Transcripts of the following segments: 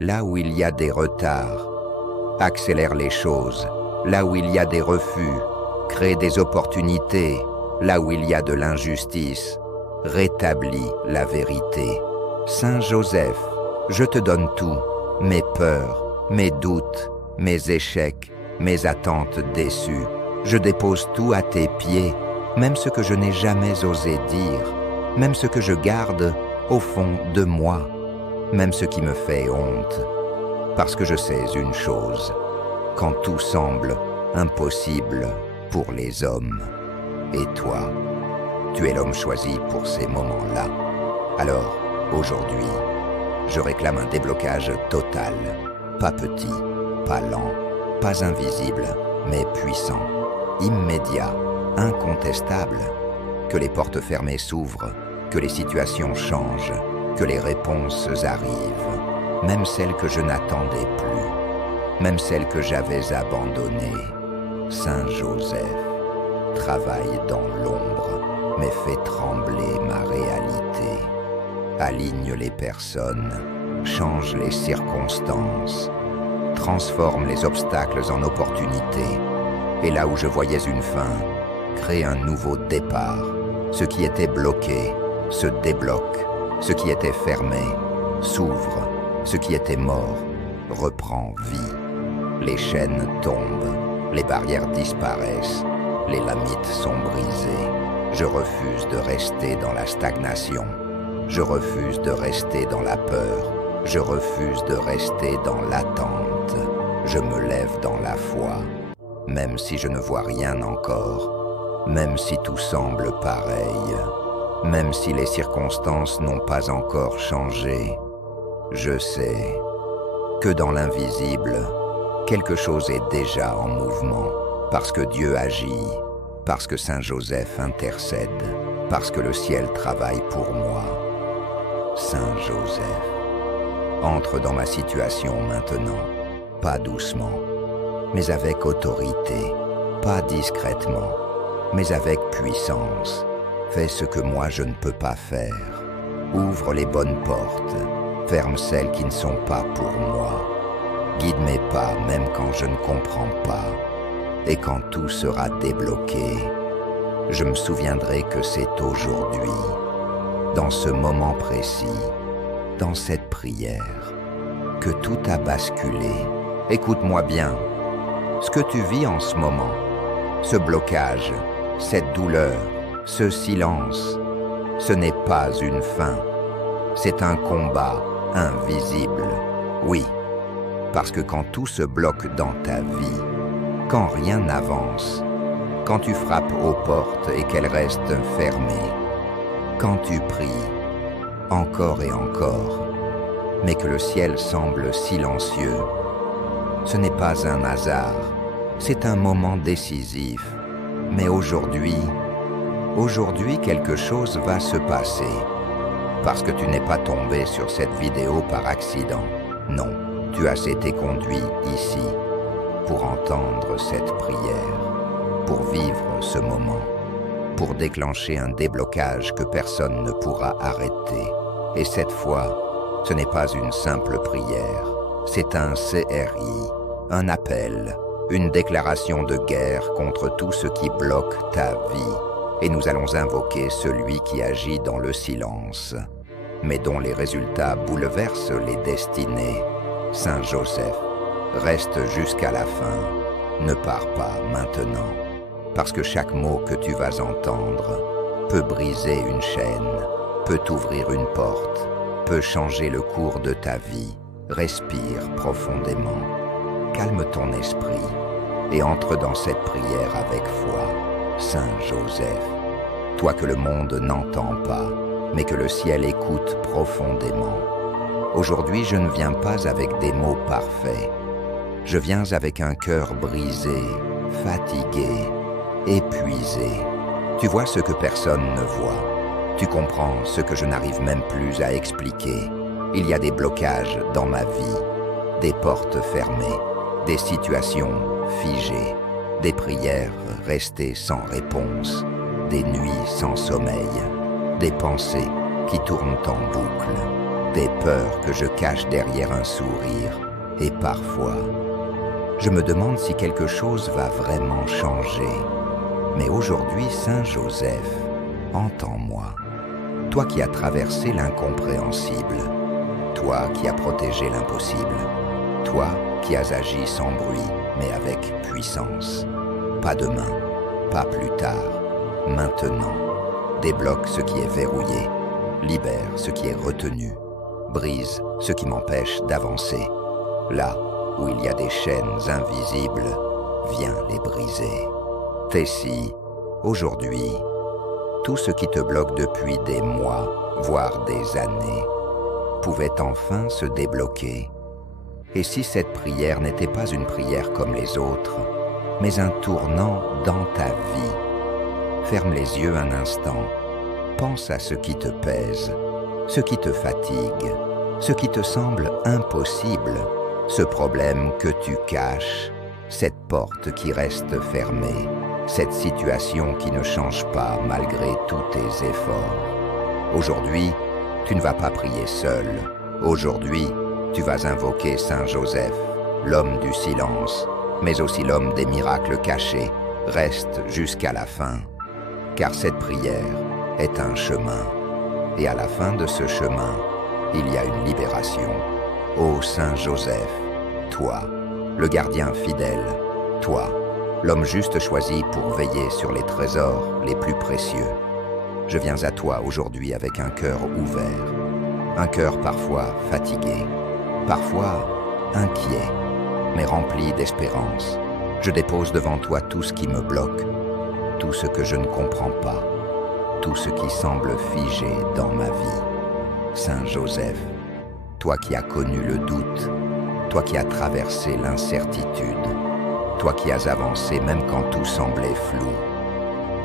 là où il y a des retards. Accélère les choses, là où il y a des refus. Crée des opportunités, là où il y a de l'injustice. Rétablis la vérité. Saint Joseph, je te donne tout, mes peurs, mes doutes, mes échecs, mes attentes déçues. Je dépose tout à tes pieds, même ce que je n'ai jamais osé dire, même ce que je garde au fond de moi, même ce qui me fait honte. Parce que je sais une chose, quand tout semble impossible pour les hommes, et toi, tu es l'homme choisi pour ces moments-là. Alors, aujourd'hui, je réclame un déblocage total, pas petit, pas lent, pas invisible, mais puissant, immédiat, incontestable. Que les portes fermées s'ouvrent, que les situations changent, que les réponses arrivent, même celles que je n'attendais plus, même celles que j'avais abandonnées. Saint Joseph, travaille dans l'ombre, mais fais trembler ma réalité. Aligne les personnes, change les circonstances, transforme les obstacles en opportunités, et là où je voyais une fin, crée un nouveau départ. Ce qui était bloqué se débloque, ce qui était fermé s'ouvre, ce qui était mort reprend vie. Les chaînes tombent, les barrières disparaissent, les limites sont brisées. Je refuse de rester dans la stagnation. Je refuse de rester dans la peur. Je refuse de rester dans l'attente. Je me lève dans la foi, même si je ne vois rien encore, même si tout semble pareil, même si les circonstances n'ont pas encore changé. Je sais que dans l'invisible, quelque chose est déjà en mouvement, parce que Dieu agit, parce que Saint Joseph intercède, parce que le ciel travaille pour moi. Saint Joseph, entre dans ma situation maintenant, pas doucement, mais avec autorité, pas discrètement, mais avec puissance. Fais ce que moi je ne peux pas faire. Ouvre les bonnes portes, ferme celles qui ne sont pas pour moi. Guide mes pas même quand je ne comprends pas. Et quand tout sera débloqué, je me souviendrai que c'est aujourd'hui, dans ce moment précis, dans cette prière, que tout a basculé. Écoute-moi bien, ce que tu vis en ce moment, ce blocage, cette douleur, ce silence, ce n'est pas une fin, c'est un combat invisible. Oui, parce que quand tout se bloque dans ta vie, quand rien n'avance, quand tu frappes aux portes et qu'elles restent fermées, quand tu pries, encore et encore, mais que le ciel semble silencieux, ce n'est pas un hasard, c'est un moment décisif. Mais aujourd'hui quelque chose va se passer. Parce que tu n'es pas tombé sur cette vidéo par accident. Non, tu as été conduit ici pour entendre cette prière, pour vivre ce moment, pour déclencher un déblocage que personne ne pourra arrêter. Et cette fois, ce n'est pas une simple prière, c'est un CRI, un appel, une déclaration de guerre contre tout ce qui bloque ta vie. Et nous allons invoquer celui qui agit dans le silence, mais dont les résultats bouleversent les destinées. Saint Joseph, reste jusqu'à la fin, ne pars pas maintenant, parce que chaque mot que tu vas entendre peut briser une chaîne, peut t'ouvrir une porte, peut changer le cours de ta vie. Respire profondément, calme ton esprit et entre dans cette prière avec foi. Saint Joseph, toi que le monde n'entend pas, mais que le ciel écoute profondément. Aujourd'hui, je ne viens pas avec des mots parfaits. Je viens avec un cœur brisé, fatigué, épuisé. Tu vois ce que personne ne voit. Tu comprends ce que je n'arrive même plus à expliquer. Il y a des blocages dans ma vie, des portes fermées, des situations figées, des prières restées sans réponse, des nuits sans sommeil, des pensées qui tournent en boucle. des peurs que je cache derrière un sourire, et parfois, je me demande si quelque chose va vraiment changer. Mais aujourd'hui, Saint Joseph, entends-moi. Toi qui as traversé l'incompréhensible, toi qui as protégé l'impossible, toi qui as agi sans bruit, mais avec puissance. Pas demain, pas plus tard, maintenant. Débloque ce qui est verrouillé, libère ce qui est retenu, brise ce qui m'empêche d'avancer. Là où il y a des chaînes invisibles, viens les briser. Tessie, aujourd'hui, tout ce qui te bloque depuis des mois, voire des années, pouvait enfin se débloquer. Et si cette prière n'était pas une prière comme les autres, mais un tournant dans ta vie, ferme les yeux un instant, pense à ce qui te pèse, ce qui te fatigue, ce qui te semble impossible, ce problème que tu caches, cette porte qui reste fermée, cette situation qui ne change pas malgré tous tes efforts. Aujourd'hui, tu ne vas pas prier seul. Aujourd'hui, tu vas invoquer Saint Joseph, l'homme du silence, mais aussi l'homme des miracles cachés. Reste jusqu'à la fin, car cette prière est un chemin. Et à la fin de ce chemin, il y a une libération. Ô Saint Joseph, toi, le gardien fidèle, toi, l'homme juste choisi pour veiller sur les trésors les plus précieux. Je viens à toi aujourd'hui avec un cœur ouvert, un cœur parfois fatigué, parfois inquiet, mais rempli d'espérance. Je dépose devant toi tout ce qui me bloque, tout ce que je ne comprends pas, tout ce qui semble figé dans ma vie. Saint Joseph, toi qui as connu le doute, toi qui as traversé l'incertitude, toi qui as avancé même quand tout semblait flou,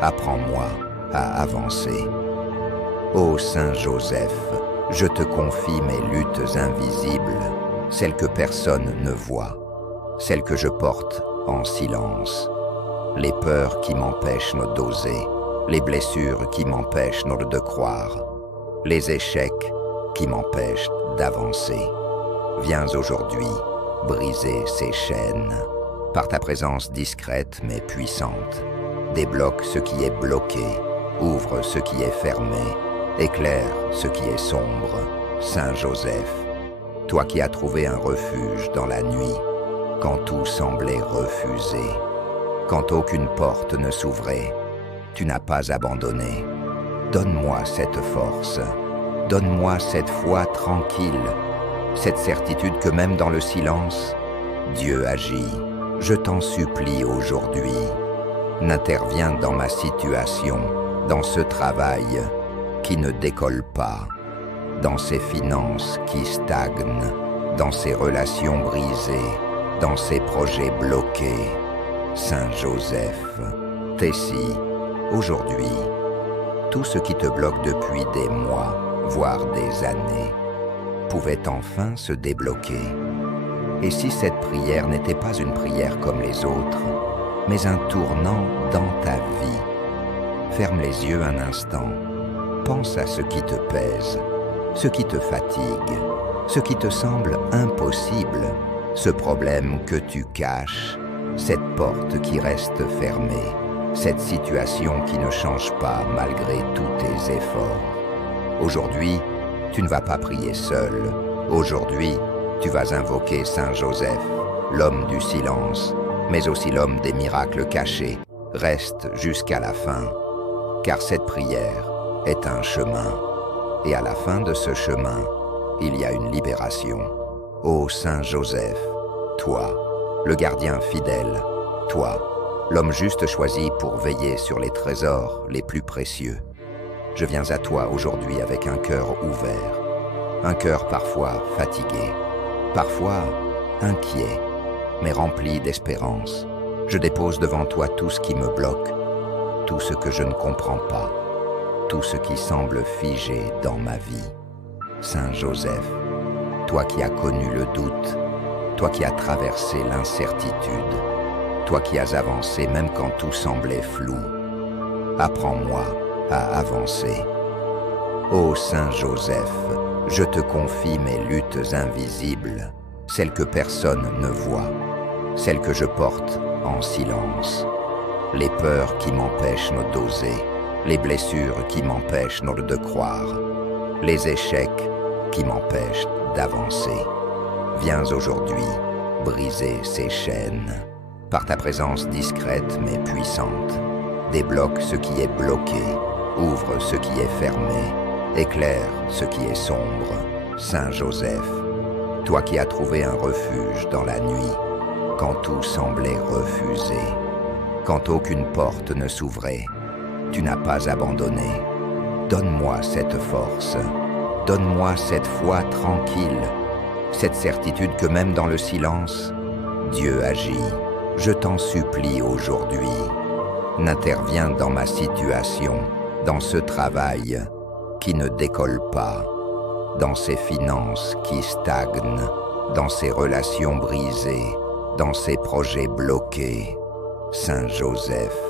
apprends-moi à avancer. Ô Saint Joseph, je te confie mes luttes invisibles, celles que personne ne voit, celles que je porte en silence, les peurs qui m'empêchent d'oser, les blessures qui m'empêchent de croire, les échecs qui m'empêchent d'avancer. Viens aujourd'hui briser ces chaînes. Par ta présence discrète mais puissante, débloque ce qui est bloqué, ouvre ce qui est fermé, éclaire ce qui est sombre. Saint Joseph, toi qui as trouvé un refuge dans la nuit, quand tout semblait refusé, quand aucune porte ne s'ouvrait, tu n'as pas abandonné. Donne-moi cette force, donne-moi cette foi tranquille, cette certitude que même dans le silence, Dieu agit. Je t'en supplie aujourd'hui, n'interviens dans ma situation, dans ce travail qui ne décolle pas, dans ces finances qui stagnent, dans ces relations brisées, dans ces projets bloqués. Saint Joseph, Tessie, aujourd'hui, tout ce qui te bloque depuis des mois, voire des années, pouvait enfin se débloquer. Et si cette prière n'était pas une prière comme les autres, mais un tournant dans ta vie, ferme les yeux un instant, pense à ce qui te pèse, ce qui te fatigue, ce qui te semble impossible, ce problème que tu caches, cette porte qui reste fermée, cette situation qui ne change pas malgré tous tes efforts. Aujourd'hui, tu ne vas pas prier seul. Aujourd'hui, tu vas invoquer Saint Joseph, l'homme du silence, mais aussi l'homme des miracles cachés. Reste jusqu'à la fin, car cette prière est un chemin. Et à la fin de ce chemin, il y a une libération. Ô Saint Joseph, toi, le gardien fidèle, toi, l'homme juste choisi pour veiller sur les trésors les plus précieux. Je viens à toi aujourd'hui avec un cœur ouvert, un cœur parfois fatigué, parfois inquiet, mais rempli d'espérance. Je dépose devant toi tout ce qui me bloque, tout ce que je ne comprends pas, tout ce qui semble figé dans ma vie. Saint Joseph, toi qui as connu le doute, toi qui as traversé l'incertitude, toi qui as avancé même quand tout semblait flou, apprends-moi à avancer. Ô Saint Joseph, Je te confie mes luttes invisibles, celles que personne ne voit, celles que je porte en silence. Les peurs qui m'empêchent d'oser, les blessures qui m'empêchent de croire, les échecs qui m'empêchent d'avancer. Viens aujourd'hui briser ces chaînes. Par ta présence discrète mais puissante, débloque ce qui est bloqué, ouvre ce qui est fermé, éclaire ce qui est sombre. Saint Joseph, toi qui as trouvé un refuge dans la nuit, quand tout semblait refusé, quand aucune porte ne s'ouvrait, tu n'as pas abandonné. Donne-moi cette force, donne-moi cette foi tranquille, cette certitude que même dans le silence, Dieu agit. Je t'en supplie aujourd'hui, n'interviens dans ma situation, dans ce travail qui ne décolle pas, dans ces finances qui stagnent, dans ces relations brisées, dans ces projets bloqués. Saint Joseph,